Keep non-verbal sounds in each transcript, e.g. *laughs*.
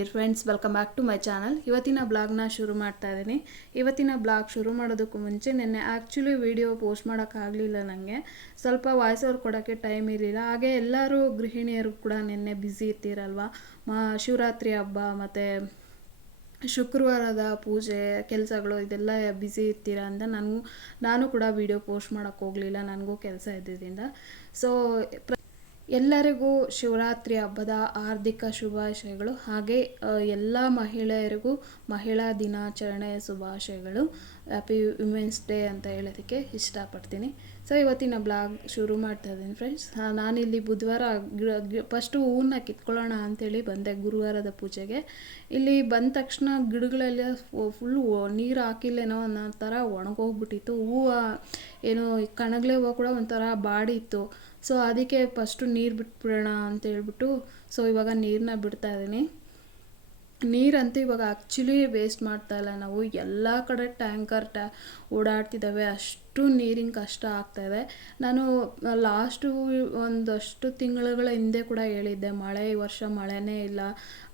Dear friends welcome back to my channel ಇವತ್ತಿನ ಬ್ಲಾಗ್ನ ಶುರು ಮಾಡ್ತಾ ಇದ್ದೀನಿ. ಇವತ್ತಿನ ಬ್ಲಾಗ್ ಶುರು ಮಾಡೋದಕ್ಕೂ ಮುಂಚೆ ನಿನ್ನೆ ಆ್ಯಕ್ಚುಲಿ ವಿಡಿಯೋ ಪೋಸ್ಟ್ ಮಾಡೋಕ್ಕಾಗಲಿಲ್ಲ ನನಗೆ ಸ್ವಲ್ಪ ವಾಯ್ಸ್ ಓವರ್ ಕೊಡೋಕ್ಕೆ ಟೈಮ್ ಇರಲಿಲ್ಲ. ಹಾಗೆ ಎಲ್ಲರೂ ಗೃಹಿಣಿಯರು ಕೂಡ ನಿನ್ನೆ ಬ್ಯುಸಿ ಇರ್ತೀರಲ್ವ? ಮಾ, ಶಿವರಾತ್ರಿ ಹಬ್ಬ, ಮತ್ತು ಶುಕ್ರವಾರದ ಪೂಜೆ, ಕೆಲಸಗಳು, ಇದೆಲ್ಲ ಬ್ಯುಸಿ ಇರ್ತೀರ ಅಂತ ನನಗೂ, ನಾನು ಕೂಡ ವಿಡಿಯೋ ಪೋಸ್ಟ್ ಮಾಡೋಕ್ಕೋಗಲಿಲ್ಲ ನನಗೂ ಕೆಲಸ ಇದ್ದಿದ್ದರಿಂದ ಸೊ ಎಲ್ಲರಿಗೂ ಶಿವರಾತ್ರಿ ಹಬ್ಬದ ಹಾರ್ದಿಕ ಶುಭಾಶಯಗಳು. ಹಾಗೆ ಎಲ್ಲ ಮಹಿಳೆಯರಿಗೂ ಮಹಿಳಾ ದಿನಾಚರಣೆಯ ಶುಭಾಶಯಗಳು. ಹ್ಯಾಪಿ ವಿಮೆನ್ಸ್ ಡೇ ಅಂತ ಹೇಳೋದಕ್ಕೆ ಇಷ್ಟಪಡ್ತೀನಿ. ಸೊ ಇವತ್ತಿನ ಬ್ಲಾಗ್ ಶುರು ಮಾಡ್ತಾ ಇದ್ದೀನಿ ಫ್ರೆಂಡ್ಸ್ ನಾನಿಲ್ಲಿ ಬುಧವಾರ ಫಸ್ಟು ಹೂವನ್ನ ಕಿತ್ಕೊಳ್ಳೋಣ ಅಂತೇಳಿ ಬಂದೆ ಗುರುವಾರದ ಪೂಜೆಗೆ. ಇಲ್ಲಿ ಬಂದ ತಕ್ಷಣ ಗಿಡಗಳೆಲ್ಲ ಫುಲ್ಲು ನೀರು ಹಾಕಿಲ್ಲೇನೋ ಅನ್ನೋ ಥರ ಒಣಗೋಗ್ಬಿಟ್ಟಿತ್ತು. ಹೂವು, ಏನು ಕಣಗಳೆ ಹೂವು ಕೂಡ ಒಂಥರ ಬಾಡಿತ್ತು ಸೊ ಅದಕ್ಕೆ ಫಸ್ಟು ನೀರು ಬಿಟ್ಬಿಡೋಣ ಅಂತ ಹೇಳ್ಬಿಟ್ಟು, ಸೊ ಇವಾಗ ನೀರನ್ನ ಬಿಡ್ತಾ ಇದ್ದೀನಿ. ನೀರಂತೂ ಇವಾಗ ಆ್ಯಕ್ಚುಲಿ ವೇಸ್ಟ್ ಮಾಡ್ತಾ ಇಲ್ಲ ನಾವು. ಎಲ್ಲ ಕಡೆ ಟ್ಯಾಂಕರ್ ಟ್ಯಾ ಓಡಾಡ್ತಿದ್ದಾವೆ ಅಷ್ಟು ನೀರಿನ ಕಷ್ಟ ಆಗ್ತಾಯಿದೆ ನಾನು ಲಾಸ್ಟು ಒಂದಷ್ಟು ತಿಂಗಳುಗಳ ಹಿಂದೆ ಕೂಡ ಹೇಳಿದ್ದೆ, ಮಳೆ, ಈ ವರ್ಷ ಮಳೆನೇ ಇಲ್ಲ.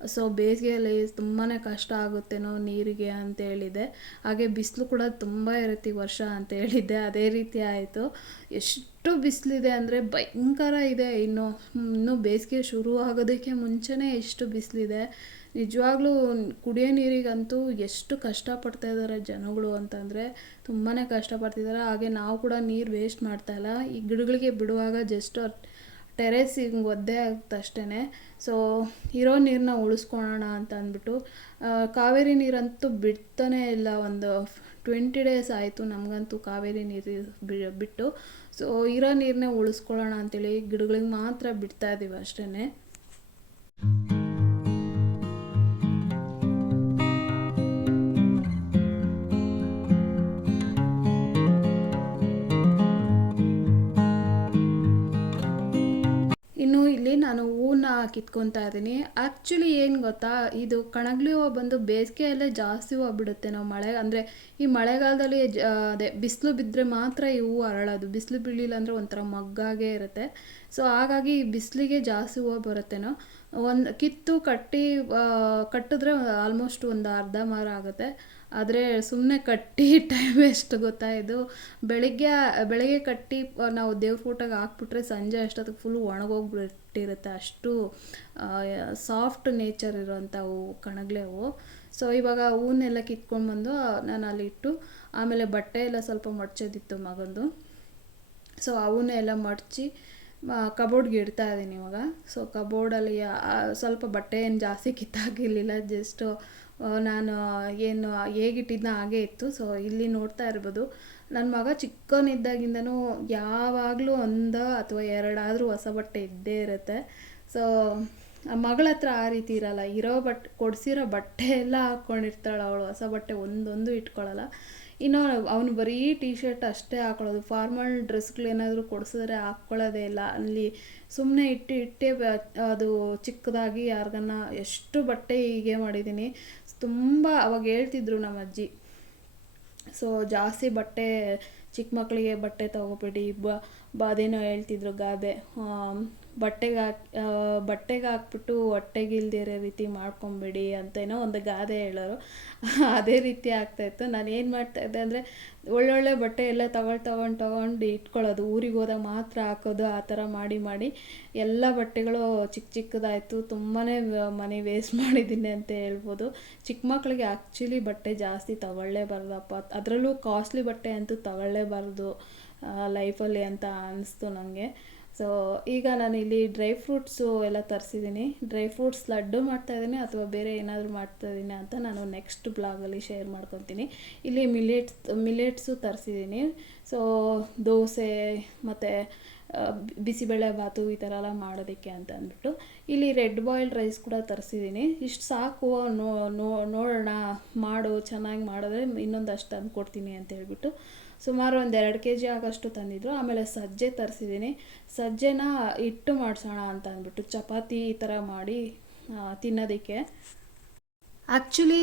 ಸೊ, ಬೇಸಿಗೆಯಲ್ಲಿ ತುಂಬಾ ಕಷ್ಟ ಆಗುತ್ತೇನೋ ನೀರಿಗೆ ಅಂತ ಹೇಳಿದ್ದೆ. ಹಾಗೆ ಬಿಸಿಲು ಕೂಡ ತುಂಬ ಇರುತ್ತೆ ವರ್ಷ ಅಂತ ಹೇಳಿದ್ದೆ. ಅದೇ ರೀತಿ ಆಯಿತು. ಎಷ್ಟು ಬಿಸಿಲಿದೆ ಅಂದರೆ ಭಯಂಕರ ಇದೆ. ಇನ್ನು, ಇನ್ನೂ ಬೇಸಿಗೆ ಶುರು ಆಗೋದಕ್ಕೆ ಮುಂಚೆನೇ ಎಷ್ಟು ಬಿಸಿಲಿದೆ. ನಿಜವಾಗ್ಲೂ ಕುಡಿಯೋ ನೀರಿಗಂತೂ ಎಷ್ಟು ಕಷ್ಟಪಡ್ತಾ ಇದ್ದಾರೆ ಜನಗಳು ಅಂತಂದರೆ ತುಂಬಾ ಕಷ್ಟಪಡ್ತಿದ್ದಾರೆ. ಹಾಗೆ ನಾವು ಕೂಡ ನೀರು ವೇಸ್ಟ್ ಮಾಡ್ತಾ ಇಲ್ಲ. ಈ ಗಿಡಗಳಿಗೆ ಬಿಡುವಾಗ ಜಸ್ಟ್ ಟೆರೆಸ್ ಹಿಂಗೆ ಒದ್ದೆ ಆಗ್ತಷ್ಟೇ ಸೊ ಇರೋ ನೀರನ್ನ ಉಳಿಸ್ಕೊಳ್ಳೋಣ ಅಂತ ಅಂದ್ಬಿಟ್ಟು ಕಾವೇರಿ ನೀರಂತೂ ಬಿಡ್ತಾನೇ ಇಲ್ಲ. ಒಂದು ಟ್ವೆಂಟಿ ಡೇಸ್ ಆಯಿತು ನಮಗಂತೂ ಕಾವೇರಿ ನೀರು ಬಿಟ್ಟು. ಸೊ ಇರೋ ನೀರನ್ನೇ ಉಳಿಸ್ಕೊಳ್ಳೋಣ ಅಂತೇಳಿ ಗಿಡಗಳಿಗೆ ಮಾತ್ರ ಬಿಡ್ತಾ ಇದ್ದೀವಿ ಅಷ್ಟೇ ಇಲ್ಲಿ ನಾನು ಹೂನ ಕಿತ್ಕೊತಾ ಇದ್ದೀನಿ. ಆ್ಯಕ್ಚುಲಿ ಏನು ಗೊತ್ತಾ, ಇದು ಕಣಗ್ಲಿ ಹೂವು ಬಂದು ಬೇಸಿಗೆಯಲ್ಲೇ ಜಾಸ್ತಿ ಹೂವು ಬಿಡುತ್ತೆ ನಾವು ಮಳೆ, ಅಂದರೆ ಈ ಮಳೆಗಾಲದಲ್ಲಿ ಅದೇ ಬಿಸಿಲು ಬಿದ್ದರೆ ಮಾತ್ರ ಈ ಹೂವು ಅರಳೋದು. ಬಿಸಿಲು ಬೀಳಿಲ್ಲ ಅಂದರೆ ಒಂಥರ ಮಗ್ಗಾಗೇ ಇರುತ್ತೆ. ಸೊ ಹಾಗಾಗಿ ಬಿಸಿಲಿಗೆ ಜಾಸ್ತಿ ಹೂವು ಬರುತ್ತೇನೋ ಒಂದು ಕಿತ್ತು ಕಟ್ಟಿ ಕಟ್ಟಿದ್ರೆ ಆಲ್ಮೋಸ್ಟ್ ಒಂದು ಅರ್ಧ ಮಾರ ಆಗುತ್ತೆ. ಆದರೆ ಸುಮ್ಮನೆ ಕಟ್ಟಿ *laughs* ಟೈಮ್ ವೇಸ್ಟ್ ಗೊತ್ತಾ ಇದು? ಬೆಳಿಗ್ಗೆ, ಬೆಳಗ್ಗೆ ಕಟ್ಟಿ, ನಾವು ದೇವ್ರ ಫೋಟೋಗೆ ಹಾಕ್ಬಿಟ್ರೆ ಸಂಜೆ ಅಷ್ಟೊತ್ತಿಗೆ ಫುಲ್ ಒಣಗೋಗ್ಬಿಟ್ಟಿರುತ್ತೆ ಅಷ್ಟು ಸಾಫ್ಟ್ ನೇಚರ್ ಇರೋಂಥ ಹೂವು ಕಣಗ್ಲೆ ಹೂವು ಸೊ ಇವಾಗ ಹೂವನ್ನೆಲ್ಲ ಕಿತ್ಕೊಂಡ್ಬಂದು ನಾನು ಅಲ್ಲಿ ಇಟ್ಟು, ಆಮೇಲೆ ಬಟ್ಟೆ ಎಲ್ಲ ಸ್ವಲ್ಪ ಮಡ್ಚೋದಿತ್ತು ಮಗಂದು. ಸೊ ಅವನ್ನ ಎಲ್ಲ ಮಡಚಿ ಕಬೋರ್ಡ್ಗೆ ಇಡ್ತಾ ಇದ್ದೀನಿ ಇವಾಗ. ಸೊ ಕಬೋರ್ಡಲ್ಲಿ ಸ್ವಲ್ಪ ಬಟ್ಟೆ ಏನು ಜಾಸ್ತಿ ಕಿತ್ತಾಗಿರಲಿಲ್ಲ ಜಸ್ಟು ನಾನು ಏನು ಹೇಗಿಟ್ಟಿದ್ನ ಹಾಗೇ ಇತ್ತು. ಸೊ ಇಲ್ಲಿ ನೋಡ್ತಾ ಇರ್ಬೋದು. ನನ್ನ ಮಗ ಚಿಕ್ಕವನಿದ್ದಾಗಿಂದನೂ ಯಾವಾಗಲೂ ಒಂದು ಅಥವಾ ಎರಡಾದರೂ ಹೊಸ ಬಟ್ಟೆ ಇದ್ದೇ ಇರುತ್ತೆ. ಸೊ ಮಗಳ ಹತ್ರ ಆ ರೀತಿ ಇರಲ್ಲ. ಇರೋ ಬಟ್ಟೆ ಕೊಡಿಸಿರೋ ಬಟ್ಟೆ ಎಲ್ಲ ಹಾಕ್ಕೊಂಡಿರ್ತಾಳೆ ಅವಳು. ಹೊಸ ಬಟ್ಟೆ ಒಂದೊಂದು ಇಟ್ಕೊಳ್ಳಲ್ಲ ಇನ್ನು ಅವನು ಬರೀ ಟಿ ಶರ್ಟ್ ಅಷ್ಟೇ ಹಾಕೊಳ್ಳೋದು. ಫಾರ್ಮಲ್ ಡ್ರೆಸ್ಗಳೇನಾದರೂ ಕೊಡಿಸಿದ್ರೆ ಹಾಕ್ಕೊಳ್ಳೋದೇ ಇಲ್ಲ. ಅಲ್ಲಿ ಸುಮ್ಮನೆ ಇಟ್ಟು ಇಟ್ಟೇ ಅದು ಚಿಕ್ಕದಾಗಿ ಯಾರಿಗನ್ನ ಎಷ್ಟು ಬಟ್ಟೆ ಹೀಗೆ ಮಾಡಿದ್ದೀನಿ ತುಂಬ ಅವಾಗ ಹೇಳ್ತಿದ್ರು ನಮ್ಮ ಅಜ್ಜಿ ಸೊ ಜಾಸ್ತಿ ಬಟ್ಟೆ ಚಿಕ್ಕ ಮಕ್ಕಳಿಗೆ ಬಟ್ಟೆ ತಗೋಬೇಡಿ. ಬ ಬಾದೇನೋ ಹೇಳ್ತಿದ್ರು ಗಾದೆ. ಬಟ್ಟೆಗೆ ಹಾಕಿ ಬಟ್ಟೆಗೆ ಹಾಕ್ಬಿಟ್ಟು ಹೊಟ್ಟೆಗೆ ಇಲ್ದಿರೋ ರೀತಿ ಮಾಡ್ಕೊಂಬೇಡಿ ಅಂತೇನೋ ಒಂದು ಗಾದೆ ಹೇಳೋರು. *laughs* ಅದೇ ರೀತಿ ಆಗ್ತಾಯಿತ್ತು ನಾನು ಏನು ಮಾಡ್ತಾಯಿದ್ದೆ ಅಂದರೆ ಒಳ್ಳೊಳ್ಳೆ ಬಟ್ಟೆ ಎಲ್ಲ ತಗೊಂಡು ತಗೊಂಡು ತಗೊಂಡು ಇಟ್ಕೊಳ್ಳೋದು. ಊರಿಗೆ ಹೋದಾಗ ಮಾತ್ರ ಹಾಕೋದು, ಆ ಥರ ಮಾಡಿ ಮಾಡಿ ಎಲ್ಲ ಬಟ್ಟೆಗಳು ಚಿಕ್ಕ ಚಿಕ್ಕದಾಯಿತು. ತುಂಬಾ ಮನೆ ವೇಸ್ಟ್ ಮಾಡಿದ್ದೀನಿ ಅಂತ ಹೇಳ್ಬೋದು. ಚಿಕ್ಕ ಮಕ್ಕಳಿಗೆ ಆ್ಯಕ್ಚುಲಿ ಬಟ್ಟೆ ಜಾಸ್ತಿ ತಗೊಳ್ಳೇಬಾರ್ದಪ್ಪ. ಅದರಲ್ಲೂ ಕಾಸ್ಟ್ಲಿ ಬಟ್ಟೆ ಅಂತೂ ತಗೊಳ್ಳೇಬಾರ್ದು ಲೈಫಲ್ಲಿ ಅಂತ ಅನ್ನಿಸ್ತು ನನಗೆ ಸೊ ಈಗ ನಾನು ಇಲ್ಲಿ ಡ್ರೈ ಫ್ರೂಟ್ಸು ಎಲ್ಲ ತರಿಸಿದ್ದೀನಿ ಡ್ರೈ ಫ್ರೂಟ್ಸ್ ಲಡ್ಡು ಮಾಡ್ತಾಯಿದ್ದೀನಿ ಅಥವಾ ಬೇರೆ ಏನಾದರೂ ಮಾಡ್ತಾಯಿದ್ದೀನಿ ಅಂತ ನಾನು ನೆಕ್ಸ್ಟ್ ಬ್ಲಾಗಲ್ಲಿ ಶೇರ್ ಮಾಡ್ಕೊತೀನಿ. ಇಲ್ಲಿ ಮಿಲೆಟ್ಸ್ ಮಿಲೆಟ್ಸು ತರಿಸಿದ್ದೀನಿ ಸೊ ದೋಸೆ ಮತ್ತು ಬಿಸಿಬೇಳೆ ಬಾತು ಈ ಥರ ಎಲ್ಲ ಮಾಡೋದಕ್ಕೆ ಅಂತ ಅಂದ್ಬಿಟ್ಟು. ಇಲ್ಲಿ ರೆಡ್ ಬಾಯ್ಲ್ಡ್ ರೈಸ್ ಕೂಡ ತರಿಸಿದ್ದೀನಿ ಇಷ್ಟು ಸಾಕು, ನೋ, ನೋ- ನೋಡೋಣ, ಮಾಡು, ಚೆನ್ನಾಗಿ ಮಾಡಿದ್ರೆ ಇನ್ನೊಂದಷ್ಟು ತಂದು ಕೊಡ್ತೀನಿ ಅಂತ ಹೇಳ್ಬಿಟ್ಟು. ಸುಮಾರು ಒಂದು ಎರಡು ಕೆ ಜಿ ಆಗೋಷ್ಟು ತಂದಿದ್ರು. ಆಮೇಲೆ ಸಜ್ಜೆ ತರಿಸಿದ್ದೀನಿ ಸಜ್ಜೆನ ಹಿಟ್ಟು ಮಾಡಿಸೋಣ ಅಂತ ಅಂದ್ಬಿಟ್ಟು ಚಪಾತಿ ಈ ಥರ ಮಾಡಿ ತಿನ್ನೋದಕ್ಕೆ. ಆ್ಯಕ್ಚುಲಿ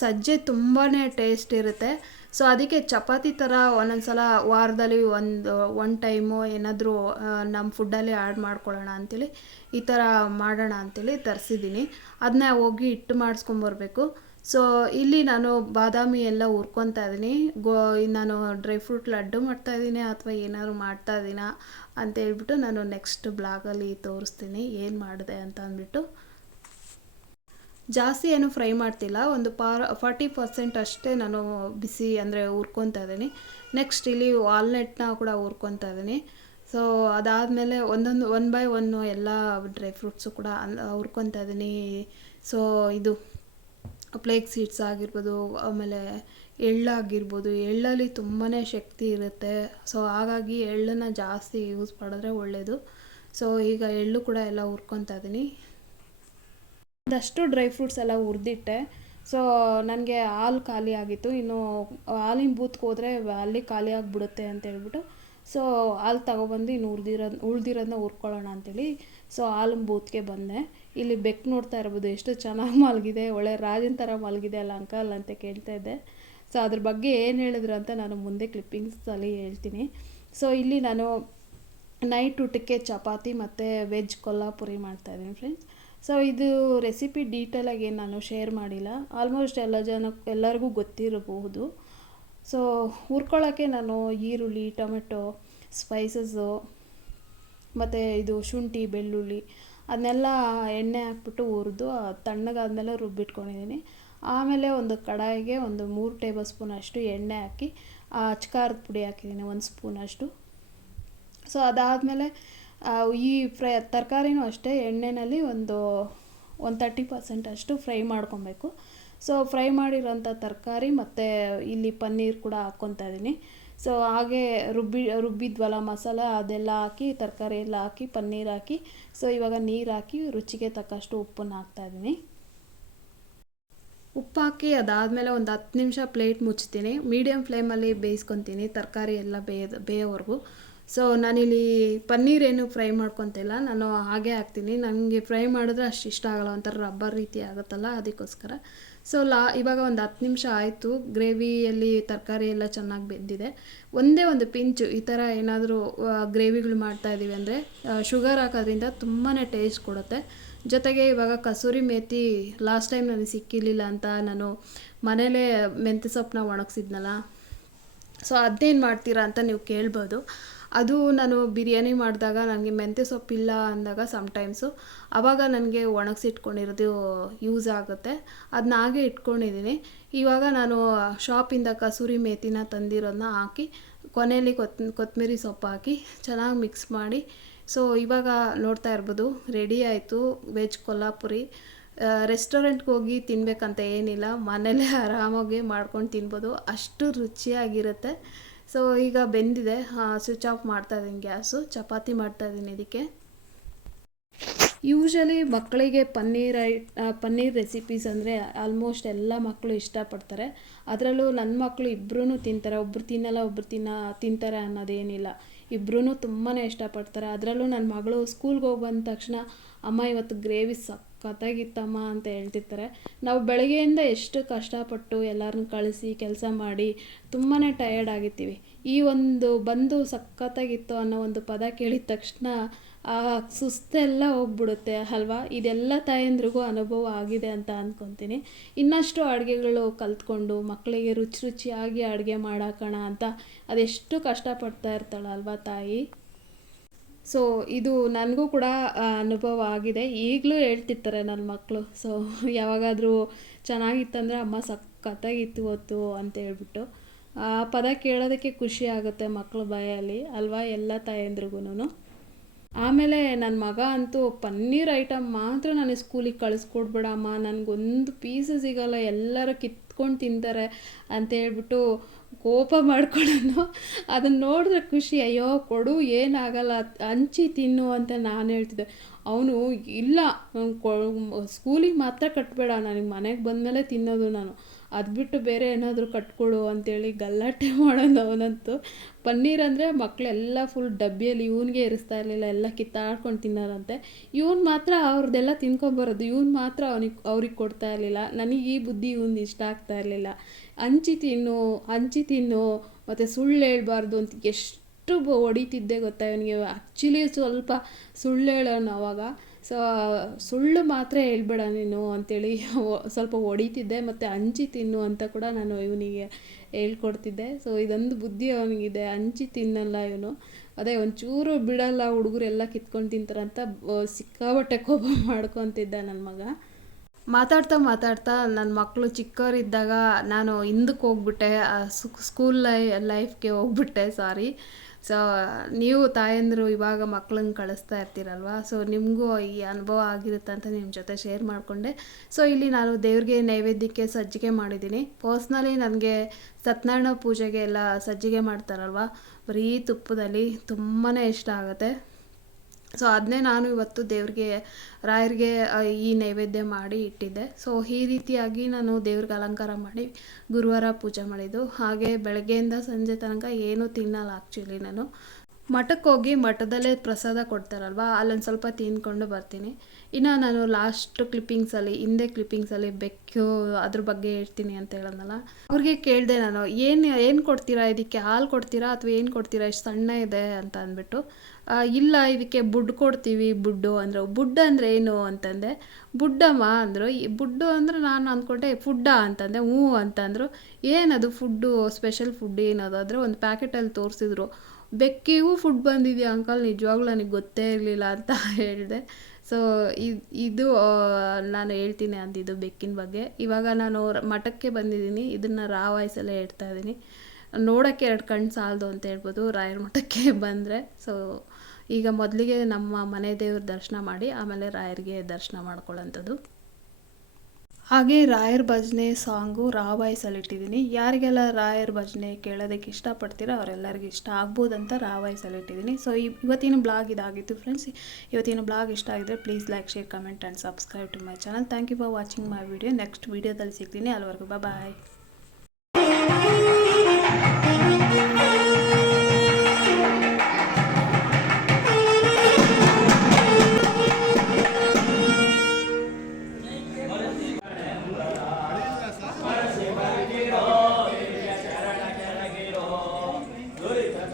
ಸಜ್ಜೆ ತುಂಬಾ ಟೇಸ್ಟ್ ಇರುತ್ತೆ. ಸೊ, ಅದಕ್ಕೆ ಚಪಾತಿ ಥರ ಒಂದೊಂದು ಸಲ ವಾರದಲ್ಲಿ ಒಂದು ಒನ್ ಟೈಮು ಏನಾದರೂ ನಮ್ಮ ಫುಡ್ಡಲ್ಲಿ ಆ್ಯಡ್ ಮಾಡ್ಕೊಳ್ಳೋಣ ಅಂಥೇಳಿ ಈ ಥರ ಮಾಡೋಣ ಅಂಥೇಳಿ ತರಿಸಿದ್ದೀನಿ ಅದನ್ನ ಹೋಗಿ ಹಿಟ್ಟು ಮಾಡಿಸ್ಕೊಂಬರ್ಬೇಕು. ಸೊ ಇಲ್ಲಿ ನಾನು ಬಾದಾಮಿ ಎಲ್ಲ ಹುರ್ಕೊತಾ ಇದ್ದೀನಿ. ಗೋ ನಾನು ಡ್ರೈ ಫ್ರೂಟ್ ಲಡ್ಡು ಮಾಡ್ತಾಯಿದ್ದೀನಿ ಅಥವಾ ಏನಾದ್ರು ಮಾಡ್ತಾ ಇದ್ದೀನಾ ಅಂತ ಹೇಳ್ಬಿಟ್ಟು ನಾನು ನೆಕ್ಸ್ಟ್ ಬ್ಲಾಗಲ್ಲಿ ತೋರಿಸ್ತೀನಿ. ಏನು ಮಾಡಿದೆ ಅಂತ ಅಂದ್ಬಿಟ್ಟು. ಜಾಸ್ತಿ ಏನು ಫ್ರೈ ಮಾಡ್ತಿಲ್ಲ. ಒಂದು ಪಾರ್ ಫಾರ್ಟಿ ಪರ್ಸೆಂಟ್ ಅಷ್ಟೇ ನಾನು ಬಿಸಿ ಅಂದರೆ ಹುರ್ಕೊತಾ ಇದ್ದೀನಿ. ನೆಕ್ಸ್ಟ್ ಇಲ್ಲಿ ವಾಲ್ನೆಟ್ನ ಕೂಡ ಹುರ್ಕೊತಾ ಇದ್ದೀನಿ. ಸೊ ಅದಾದಮೇಲೆ ಒಂದೊಂದು ಒನ್ ಬೈ ಒನ್ನು ಎಲ್ಲ ಡ್ರೈ ಫ್ರೂಟ್ಸು ಕೂಡ ಹುರ್ಕೊತಾ ಇದ್ದೀನಿ. ಸೊ ಇದು. ಪ್ಲೇಗ್ ಸೀಡ್ಸ್ ಆಗಿರ್ಬೋದು, ಆಮೇಲೆ ಎಳ್ಳಾಗಿರ್ಬೋದು ಎಳ್ಳಲ್ಲಿ ತುಂಬಾ ಶಕ್ತಿ ಇರುತ್ತೆ. ಸೊ ಹಾಗಾಗಿ ಎಳ್ಳನ್ನು ಜಾಸ್ತಿ ಯೂಸ್ ಮಾಡಿದ್ರೆ ಒಳ್ಳೆಯದು ಸೊ ಈಗ ಎಳ್ಳು ಕೂಡ ಎಲ್ಲ ಹುರ್ಕೊತಾ ಇದ್ದೀನಿ ಒಂದಷ್ಟು ಡ್ರೈ ಫ್ರೂಟ್ಸ್ ಎಲ್ಲ ಹುರಿದಿಟ್ಟೆ. ಸೊ ನನಗೆ ಹಾಲು ಖಾಲಿ ಆಗಿತ್ತು. ಇನ್ನು ಹಾಲಿನ ಬೂತ್ಗೆ ಹೋದರೆ ಅಲ್ಲಿ ಖಾಲಿ ಆಗಿಬಿಡುತ್ತೆ ಅಂತ ಹೇಳ್ಬಿಟ್ಟು. ಸೊ ಹಾಲು ತಗೊಬಂದು ಇನ್ನು ಉಳ್ದಿರೋದು ಉಳ್ದಿರೋದನ್ನ ಹುರ್ಕೊಳ್ಳೋಣ ಅಂತೇಳಿ. ಸೊ ಹಾಲಿನ ಬೂತ್ಗೆ ಬಂದೆ. ಇಲ್ಲಿ ಬೆಕ್ಕು ನೋಡ್ತಾ ಇರ್ಬೋದು, ಎಷ್ಟು ಚೆನ್ನಾಗಿ ಮಲಗಿದೆ, ಒಳ್ಳೆ ರಾಜನ ಥರ ಮಲಗಿದೆ ಅಲ್ಲ ಅಂಕಲ್ ಅಂತ ಕೇಳ್ತಾ ಇದ್ದೆ. ಸೊ ಅದ್ರ ಬಗ್ಗೆ ಏನು ಹೇಳಿದ್ರು ಅಂತ ನಾನು ಮುಂದೆ ಕ್ಲಿಪ್ಪಿಂಗ್ಸಲ್ಲಿ ಹೇಳ್ತೀನಿ. ಸೊ ಇಲ್ಲಿ ನಾನು ನೈಟ್ ಊಟಕ್ಕೆ ಚಪಾತಿ ಮತ್ತು ವೆಜ್ ಕೊಲ್ಲಾಪುರಿ ಮಾಡ್ತಾಯಿದ್ದೀನಿ ಫ್ರೆಂಡ್ಸ್ ಸೊ ಇದು ರೆಸಿಪಿ ಡೀಟೇಲಾಗಿ ಏನು ನಾನು ಶೇರ್ ಮಾಡಿಲ್ಲ. ಆಲ್ಮೋಸ್ಟ್ ಎಲ್ಲ ಜನ, ಎಲ್ಲರಿಗೂ ಗೊತ್ತಿರಬಹುದು. ಸೊ ಹುರ್ಕೊಳ್ಳೋಕ್ಕೆ ನಾನು ಈರುಳ್ಳಿ, ಟೊಮೆಟೊ ಸ್ಪೈಸಸ್ಸು ಮತ್ತು ಇದು ಶುಂಠಿ, ಬೆಳ್ಳುಳ್ಳಿ ಅದನ್ನೆಲ್ಲ ಎಣ್ಣೆ ಹಾಕ್ಬಿಟ್ಟು ಹುರಿದು ತಣ್ಣಗಾದ್ಮೇಲೆ ರುಬ್ಬಿಟ್ಕೊಂಡಿದ್ದೀನಿ ಆಮೇಲೆ ಒಂದು ಕಡಾಯಿಗೆ ಒಂದು ಮೂರು ಟೇಬಲ್ ಸ್ಪೂನ್ ಅಷ್ಟು ಎಣ್ಣೆ ಹಾಕಿ, ಆ ಅಚ್ಕಾರದ ಪುಡಿ ಹಾಕಿದ್ದೀನಿ ಒಂದು ಸ್ಪೂನಷ್ಟು ಸೊ ಅದಾದಮೇಲೆ ಈ ಫ್ರೈ, ತರಕಾರಿನೂ ಅಷ್ಟೇ ಎಣ್ಣೆಯಲ್ಲಿ ಒಂದು ಒಂದು ತರ್ಟಿ ಪರ್ಸೆಂಟ್ ಅಷ್ಟು ಫ್ರೈ ಮಾಡ್ಕೊಬೇಕು. ಸೊ ಫ್ರೈ ಮಾಡಿರೋಂಥ ತರಕಾರಿ ಮತ್ತು ಇಲ್ಲಿ ಪನ್ನೀರ್ ಕೂಡ ಹಾಕ್ಕೊತಾ ಇದ್ದೀನಿ ಸೊ ಹಾಗೆ ರುಬ್ಬಿ ರುಬ್ಬಿದ್ವಲ್ಲ ಮಸಾಲ ಅದೆಲ್ಲ ಹಾಕಿ, ತರಕಾರಿ ಎಲ್ಲ ಹಾಕಿ, ಪನ್ನೀರ್ ಹಾಕಿ ಸೊ ಇವಾಗ ನೀರು ಹಾಕಿ ರುಚಿಗೆ ತಕ್ಕಷ್ಟು ಉಪ್ಪನ್ನು ಹಾಕ್ತಾಯಿದ್ದೀನಿ ಉಪ್ಪು ಹಾಕಿ ಅದಾದಮೇಲೆ ಒಂದು ಹತ್ತು ನಿಮಿಷ ಪ್ಲೇಟ್ ಮುಚ್ತೀನಿ. ಮೀಡಿಯಮ್ ಫ್ಲೇಮಲ್ಲಿ ಬೇಯಿಸ್ಕೊತೀನಿ, ತರಕಾರಿ ಎಲ್ಲ ಬೇಯದ ಬೇಯೋವರೆಗೂ. ಸೊ ನಾನಿಲ್ಲಿ ಪನ್ನೀರ್ ಏನು ಫ್ರೈ ಮಾಡ್ಕೊತಿಲ್ಲ, ನಾನು ಹಾಗೆ ಹಾಕ್ತೀನಿ. ನನಗೆ ಫ್ರೈ ಮಾಡಿದ್ರೆ ಅಷ್ಟು ಇಷ್ಟ ಆಗೋಲ್ಲ, ಒಂಥರ ರಬ್ಬರ್ ರೀತಿ ಆಗುತ್ತಲ್ಲ, ಅದಕ್ಕೋಸ್ಕರ. ಸೊ ಲಾ ಇವಾಗ ಒಂದು ಹತ್ತು ನಿಮಿಷ ಆಯಿತು. ಗ್ರೇವಿಯಲ್ಲಿ ತರಕಾರಿ ಎಲ್ಲ ಚೆನ್ನಾಗಿ ಬೆಂದಿದೆ. ಒಂದೇ ಒಂದು ಪಿಂಚು ಈ ಥರ ಏನಾದರೂ ಗ್ರೇವಿಗಳು ಮಾಡ್ತಾಯಿದ್ದೀವಿ ಅಂದರೆ ಶುಗರ್ ಹಾಕೋದ್ರಿಂದ ತುಂಬಾ ಟೇಸ್ಟ್ ಕೊಡುತ್ತೆ. ಜೊತೆಗೆ ಇವಾಗ ಕಸೂರಿ ಮೇಥಿ ಲಾಸ್ಟ್ ಟೈಮ್ ನನಗೆ ಸಿಕ್ಕಿರಲಿಲ್ಲ ಅಂತ ನಾನು ಮನೇಲೇ ಮೆಂತ್ಯ ಸೊಪ್ಪನ್ನ ಒಣಗಿಸಿದ್ನಲ್ಲ. ಸೊ ಅದೇನು ಮಾಡ್ತೀರಾ ಅಂತ ನೀವು ಕೇಳ್ಬೋದು. ಅದು ನಾನು ಬಿರಿಯಾನಿ ಮಾಡಿದಾಗ ನನಗೆ ಮೆಂತ್ಯ ಸೊಪ್ಪಿಲ್ಲ ಅಂದಾಗ ಸಮ್ಟೈಮ್ಸು ಆವಾಗ ನನಗೆ ಒಣಗಿಸಿಟ್ಕೊಂಡಿರೋದು ಯೂಸ್ ಆಗುತ್ತೆ. ಅದನ್ನ ಹಾಗೆ ಇಟ್ಕೊಂಡಿದ್ದೀನಿ ಇವಾಗ ನಾನು ಶಾಪಿಂದ ಕಸೂರಿ ಮೇಥಿನ ತಂದಿರೋದನ್ನ ಹಾಕಿ, ಕೊನೆಯಲ್ಲಿ ಕೊತ್ ಕೊತ್ತಂಬರಿ ಸೊಪ್ಪು ಹಾಕಿ ಚೆನ್ನಾಗಿ ಮಿಕ್ಸ್ ಮಾಡಿ. ಸೊ ಇವಾಗ ನೋಡ್ತಾ ಇರ್ಬೋದು ರೆಡಿ ಆಯಿತು ವೆಜ್ ಕೊಲ್ಲಾಪುರಿ. ರೆಸ್ಟೋರೆಂಟ್ಗೆ ಹೋಗಿ ತಿನ್ನಬೇಕಂತ ಏನಿಲ್ಲ ಮನೇಲೇ ಆರಾಮಾಗಿ ಮಾಡ್ಕೊಂಡು ತಿನ್ಬೋದು. ಅಷ್ಟು ರುಚಿಯಾಗಿರುತ್ತೆ. ಸೊ ಈಗ ಬೆಂದಿದೆ. ಸ್ವಿಚ್ ಆಫ್ ಮಾಡ್ತಾ ಇದ್ದೀನಿ ಗ್ಯಾಸು. ಚಪಾತಿ ಮಾಡ್ತಾ ಇದ್ದೀನಿ ಇದಕ್ಕೆ. ಯೂಶಲಿ ಮಕ್ಕಳಿಗೆ ಪನ್ನೀರ್ ಪನ್ನೀರ್ ರೆಸಿಪೀಸ್ ಅಂದರೆ ಆಲ್ಮೋಸ್ಟ್ ಎಲ್ಲ ಮಕ್ಕಳು ಇಷ್ಟಪಡ್ತಾರೆ. ಅದರಲ್ಲೂ ನನ್ನ ಮಕ್ಕಳು ಇಬ್ಬರೂ ತಿಂತಾರೆ. ಒಬ್ಬರು ತಿನ್ನಲ್ಲ ಒಬ್ಬರು ತಿನ್ನ, ತಿಂತಾರೆ ಅನ್ನೋದೇನಿಲ್ಲ. ಇಬ್ಬರೂ ತುಂಬಾ ಇಷ್ಟಪಡ್ತಾರೆ. ಅದರಲ್ಲೂ ನನ್ನ ಮಗಳು ಸ್ಕೂಲ್ಗೆ ಹೋಗಿ ಬಂದ ತಕ್ಷಣ, ಅಮ್ಮ, ಇವತ್ತು ಗ್ರೇವಿ ಸಖತ್ತಾಗಿತ್ತಮ್ಮ ಅಂತ ಹೇಳ್ತಿರ್ತಾರೆ. ನಾವು ಬೆಳಗ್ಗೆಯಿಂದ ಎಷ್ಟು ಕಷ್ಟಪಟ್ಟು ಎಲ್ಲರನ್ನ ಕಳಿಸಿ ಕೆಲಸ ಮಾಡಿ ತುಂಬಾ ಟಯರ್ಡ್ ಆಗಿರ್ತೀವಿ ಈ ಒಂದು ಬಂದು ಸಖತ್ತಾಗಿತ್ತು ಅನ್ನೋ ಒಂದು ಪದ ಕೇಳಿದ ತಕ್ಷಣ ಆ ಸುಸ್ತೆಲ್ಲ ಹೋಗ್ಬಿಡುತ್ತೆ ಅಲ್ವಾ? ಇದೆಲ್ಲ ತಾಯಂದ್ರಿಗೂ ಅನುಭವ ಆಗಿದೆ ಅಂತ ಅಂದ್ಕೊತೀನಿ ಇನ್ನಷ್ಟು ಅಡುಗೆಗಳು ಕಲ್ತ್ಕೊಂಡು ಮಕ್ಕಳಿಗೆ ರುಚಿ ರುಚಿಯಾಗಿ ಅಡುಗೆ ಮಾಡಾಕೋಣ ಅಂತ ಅದೆಷ್ಟು ಕಷ್ಟಪಡ್ತಾ ಇರ್ತಾಳಲ್ವ ತಾಯಿ? ಸೊ ಇದು ನನಗೂ ಕೂಡ ಅನುಭವ ಆಗಿದೆ. ಈಗಲೂ ಹೇಳ್ತಿರ್ತಾರೆ ನನ್ನ ಮಕ್ಕಳು ಸೊ *laughs* ಯಾವಾಗಾದರೂ ಚೆನ್ನಾಗಿತ್ತಂದರೆ ಅಮ್ಮ ಸಖತ್ತಾಗಿತ್ತು ಇವತ್ತು ಅಂತ ಹೇಳ್ಬಿಟ್ಟು. ಆ ಪದ ಕೇಳೋದಕ್ಕೆ ಖುಷಿ ಆಗುತ್ತೆ ಮಕ್ಕಳ ಬಾಯಲ್ಲಿ. ಅಲ್ವಾ? ಎಲ್ಲ ತಾಯಂದ್ರಿಗೂ ಆಮೇಲೆ ನನ್ನ ಮಗ ಅಂತೂ ಪನ್ನೀರ್ ಐಟಮ್ ಮಾತ್ರ ನನಗೆ ಸ್ಕೂಲಿಗೆ ಕಳಿಸ್ಕೊಡ್ಬೇಡಮ್ಮ. ನನಗೊಂದು ಪೀಸು ಸಿಗೋಲ್ಲ. ಎಲ್ಲರೂ ಕಿತ್ಕೊಂಡು ತಿಂತಾರೆ ಅಂತ ಹೇಳ್ಬಿಟ್ಟು ಕೋಪ ಮಾಡ್ಕೊಳ್ಳೋನು. ಅದನ್ನು ನೋಡಿದ್ರೆ ಖುಷಿ, ಅಯ್ಯೋ ಕೊಡು ಏನಾಗಲ್ಲ ಹಂಚಿ ತಿನ್ನು ಅಂತ ನಾನು ಹೇಳ್ತಿದ್ದೆ. ಅವನು ಇಲ್ಲ ಸ್ಕೂಲಿಗೆ ಮಾತ್ರ ಕಟ್ಟಬೇಡ ನನಗೆ ಮನೆಗೆ ಬಂದಮೇಲೆ ತಿನ್ನೋದು ನಾನು. ಅದು ಬಿಟ್ಟು ಬೇರೆ ಏನಾದರೂ ಕಟ್ಕೊಡು ಅಂತೇಳಿ ಗಲಾಟೆ *laughs* ಮಾಡೋದು ಅವನಂತೂ. ಪನ್ನೀರ್ ಅಂದರೆ ಮಕ್ಕಳೆಲ್ಲ ಫುಲ್ ಡಬ್ಬಿಯಲ್ಲಿ ಇವನಿಗೆ ಇರಿಸ್ತಾ ಇರಲಿಲ್ಲ, ಎಲ್ಲ ಕಿತ್ತಾಡ್ಕೊಂಡು ತಿನ್ನೋರಂತೆ. ಇವನು ಮಾತ್ರ ಅವ್ರದ್ದೆಲ್ಲ ತಿನ್ಕೊಂಬರೋದು, ಇವ್ನು ಮಾತ್ರ ಅವನಿಗೆ, ಅವ್ರಿಗೆ ಕೊಡ್ತಾ ಇರಲಿಲ್ಲ. ನನಗೆ ಈ ಬುದ್ಧಿ ಇವನು ಇಷ್ಟ ಆಗ್ತಾ ಇರಲಿಲ್ಲ. ಹಂಚಿ ತಿನ್ನು ಹಂಚಿ ತಿನ್ನು, ಮತ್ತು ಸುಳ್ಳು ಹೇಳ್ಬಾರ್ದು ಅಂತ ಎಷ್ಟು ಬ ಹೊಡಿತಿದ್ದೆ ಗೊತ್ತಾ ಇವನಿಗೆ. ಆ್ಯಕ್ಚುಲಿ ಸ್ವಲ್ಪ ಸುಳ್ಳು ಹೇಳೋನು ಅವಾಗ. ಸೊ ಸುಳ್ಳು ಮಾತ್ರ ಹೇಳ್ಬೇಡ ನೀನು ಅಂತೇಳಿ *laughs* ಒ- ಸ್ವಲ್ಪ ಹೊಡಿತಿದ್ದೆ ಮತ್ತು ಹಂಚಿ ತಿನ್ನು ಅಂತ ಕೂಡ ನಾನು ಇವನಿಗೆ ಹೇಳ್ಕೊಡ್ತಿದ್ದೆ. ಸೊ ಇದೊಂದು ಬುದ್ಧಿ ಅವನಿಗಿದೆ. ಹಂಚಿ ತಿನ್ನಲ್ಲ ಇವನು. ಅದೇ ಒಂಚೂರು ಬಿಡಲ್ಲ, ಹುಡುಗರೆಲ್ಲ ಕಿತ್ಕೊಂಡು ತಿಂತಾರಂತ ಸಿಕ್ಕಾಬಟ್ಟೆ ಕೋಪ *laughs* ಮಾಡ್ಕೊತಿದ್ದ ನನ್ನ ಮಗ. ಮಾತಾಡ್ತಾ ಮಾತಾಡ್ತಾ ನನ್ನ ಮಕ್ಕಳು ಚಿಕ್ಕವರಿದ್ದಾಗ ನಾನು ಹಿಂದಕ್ಕೆ ಹೋಗ್ಬಿಟ್ಟೆ. ಸ್ಕೂಲ್ ಲೈ ಲೈಫ್ಗೆ ಹೋಗ್ಬಿಟ್ಟೆ ಸಾರಿ ಸೊ ನೀವು ತಾಯಂದಿರು ಇವಾಗ ಮಕ್ಕಳನ್ನ ಕಳಿಸ್ತಾ ಇರ್ತೀರಲ್ವ? ಸೊ ನಿಮಗೂ ಈ ಅನುಭವ ಆಗಿರುತ್ತೆ ಅಂತ ನಿಮ್ಮ ಜೊತೆ ಶೇರ್ ಮಾಡಿಕೊಂಡೆ. ಸೊ ಇಲ್ಲಿ ನಾನು ದೇವ್ರಿಗೆ ನೈವೇದ್ಯಕ್ಕೆ ಸಜ್ಜಿಗೆ ಮಾಡಿದ್ದೀನಿ. ಪರ್ಸ್ನಲಿ ನನಗೆ ಸತ್ಯನಾರಾಯಣ ಪೂಜೆಗೆ ಎಲ್ಲ ಸಜ್ಜಿಗೆ ಮಾಡ್ತಾರಲ್ವ? ಬರೀ ತುಪ್ಪದಲ್ಲಿ ತುಂಬಾ ಇಷ್ಟ ಆಗುತ್ತೆ. ಸೊ ಅದನ್ನೇ ನಾನು ಇವತ್ತು ದೇವ್ರಿಗೆ, ರಾಯರಿಗೆ ಈ ನೈವೇದ್ಯ ಮಾಡಿ ಇಟ್ಟಿದ್ದೆ. ಸೊ ಈ ರೀತಿಯಾಗಿ ನಾನು ದೇವ್ರಿಗೆ ಅಲಂಕಾರ ಮಾಡಿ ಗುರುವಾರ ಪೂಜೆ ಮಾಡಿದ್ದು. ಹಾಗೆ ಬೆಳಗ್ಗೆಯಿಂದ ಸಂಜೆ ತನಕ ಏನೂ ತಿನ್ನಲ್ಲ ಆ್ಯಕ್ಚುಲಿ ನಾನು. ಮಠಕ್ಕೆ ಹೋಗಿ ಮಠದಲ್ಲೇ ಪ್ರಸಾದ ಕೊಡ್ತಾರಲ್ವ? ಅಲ್ಲೊಂದು ಸ್ವಲ್ಪ ತಿಂದ್ಕೊಂಡು ಬರ್ತೀನಿ. ಇನ್ನು ನಾನು ಲಾಸ್ಟ್ ಕ್ಲಿಪ್ಪಿಂಗ್ಸಲ್ಲಿ ಹಿಂದೆ ಕ್ಲಿಪ್ಪಿಂಗ್ಸಲ್ಲಿ ಬೆಕ್ಕು ಅದ್ರ ಬಗ್ಗೆ ಹೇಳ್ತೀನಿ ಅಂತ ಹೇಳೋದಲ್ಲ. ಅವ್ರಿಗೆ ಕೇಳಿದೆ ನಾನು, ಏನು ಏನು ಕೊಡ್ತೀರಾ? ಇದಕ್ಕೆ ಹಾಲು ಕೊಡ್ತೀರಾ? ಅಥವಾ ಏನು ಕೊಡ್ತೀರಾ? ಇಷ್ಟು ಸಣ್ಣ ಇದೆ ಅಂತ ಅಂದ್ಬಿಟ್ಟು. ಇಲ್ಲ, ಇದಕ್ಕೆ ಬುಡ್ ಕೊಡ್ತೀವಿ, ಬುಡ್ಡು ಅಂದರು. ಬುಡ್ ಅಂದರೆ ಏನು ಅಂತಂದೆ? ಬುಡ್ಡಮ್ಮ ಅಂದರು. ಬುಡ್ಡು ಅಂದರೆ ನಾನು ಅಂದ್ಕೊಂಡೆ ಫುಡ್ಡ ಅಂತಂದೆ, ಹ್ಞೂ ಅಂತಂದರು. ಏನದು ಫುಡ್ಡು, ಸ್ಪೆಷಲ್ ಫುಡ್ ಏನದು? ಅಂದರೆ ಒಂದು ಪ್ಯಾಕೆಟಲ್ಲಿ ತೋರಿಸಿದ್ರು. ಬೆಕ್ಕಿಗೂ ಫುಡ್ ಬಂದಿದೆಯಾ ಅಂಕಲ್? ನಿಜವಾಗ್ಲೂ ನನಗೆ ಗೊತ್ತೇ ಇರಲಿಲ್ಲ ಅಂತ ಹೇಳಿದೆ. ಸೊ ಇದು ಇದು ನಾನು ಹೇಳ್ತೀನಿ ಅಂದಿದ್ದು ಬೆಕ್ಕಿನ ಬಗ್ಗೆ. ಇವಾಗ ನಾನು ಮಠಕ್ಕೆ ಬಂದಿದ್ದೀನಿ. ಇದನ್ನು ರಾ ವಾಯ್ಸಲ್ಲೇ ಹೇಳ್ತಾ ಇದ್ದೀನಿ. ನೋಡೋಕ್ಕೆ ಎರಡು ಕಣ್ಣು ಸಾಲದು ಅಂತ ಹೇಳ್ಬೋದು. ರಾಯರ ಮಠಕ್ಕೆ ಬಂದರೆ. ಸೊ ಈಗ ಮೊದಲಿಗೆ ನಮ್ಮ ಮನೆ ದೇವ್ರ ದರ್ಶನ ಮಾಡಿ ಆಮೇಲೆ ರಾಯರಿಗೆ ದರ್ಶನ ಮಾಡ್ಕೊಳ್ಳೋಂಥದ್ದು. ಹಾಗೆ ರಾಯರ್ ಭಜನೆ ಸಾಂಗು ರಾ ವಾಯ್ಸಲ್ಲಿ ಇಟ್ಟಿದ್ದೀನಿ ಯಾರಿಗೆಲ್ಲ ರಾಯರ್ ಭಜನೆ ಕೇಳೋದಕ್ಕೆ ಇಷ್ಟಪಡ್ತೀರೋ ಅವರೆಲ್ಲರಿಗೂ ಇಷ್ಟ ಆಗ್ಬೋದು ಅಂತ ವಾಯ್ಸಲ್ಲಿ ಇಟ್ಟಿದ್ದೀನಿ ಸೊ ಇವತ್ತಿನ ಬ್ಲಾಗ್ ಇದಾಗಿತ್ತು ಫ್ರೆಂಡ್ಸ್ ಇವತ್ತಿನ ಬ್ಲಾಗ್ ಇಷ್ಟ ಆಗಿದ್ರೆ please like share comment and subscribe to my channel thank you for watching my video next ವಿಡಿಯೋದಲ್ಲಿ ಸಿಗ್ತೀನಿ. ಅಲ್ಲಿವರೆಗೂ ಬಾಯ್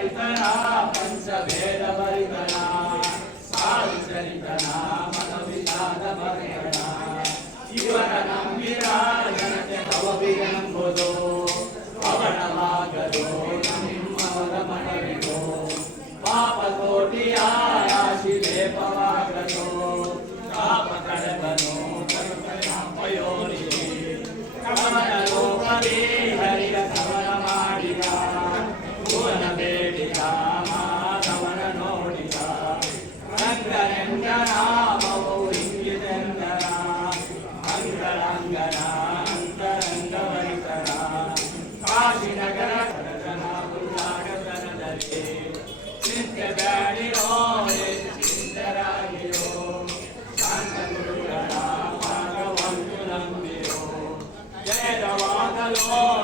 ಭರಿತನ ಪಂಚಭೇದ ಭರಿತನ ಸಾರ್ವಜನಿಕನ ಮನ ವಿಷಾದ ಭರಿತನ ಇವನ ನಂಬಿರ ಜನತೆ ಭವವಿ ನಂಬುದು ಪವನವಾಗಲು ನಮ್ಮವರ ಪಾಪ ಕೋಟಿಯ ರಾಶಿ ಲೇಪವಾಗಲು ಪಾಪ ಕಳೆದನು ಕಲ್ಪನಾ ಪಯೋನಿ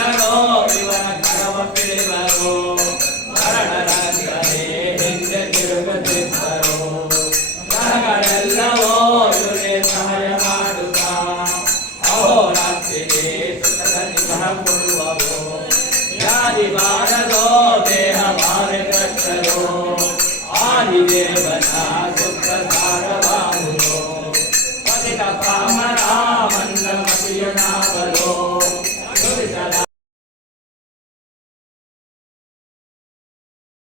ಭಕ್ತರು ಎಲ್ಲರೂ ಇವನ ಕರವ ಪಿಳಿವರು ಮರಣರಂಗನೇ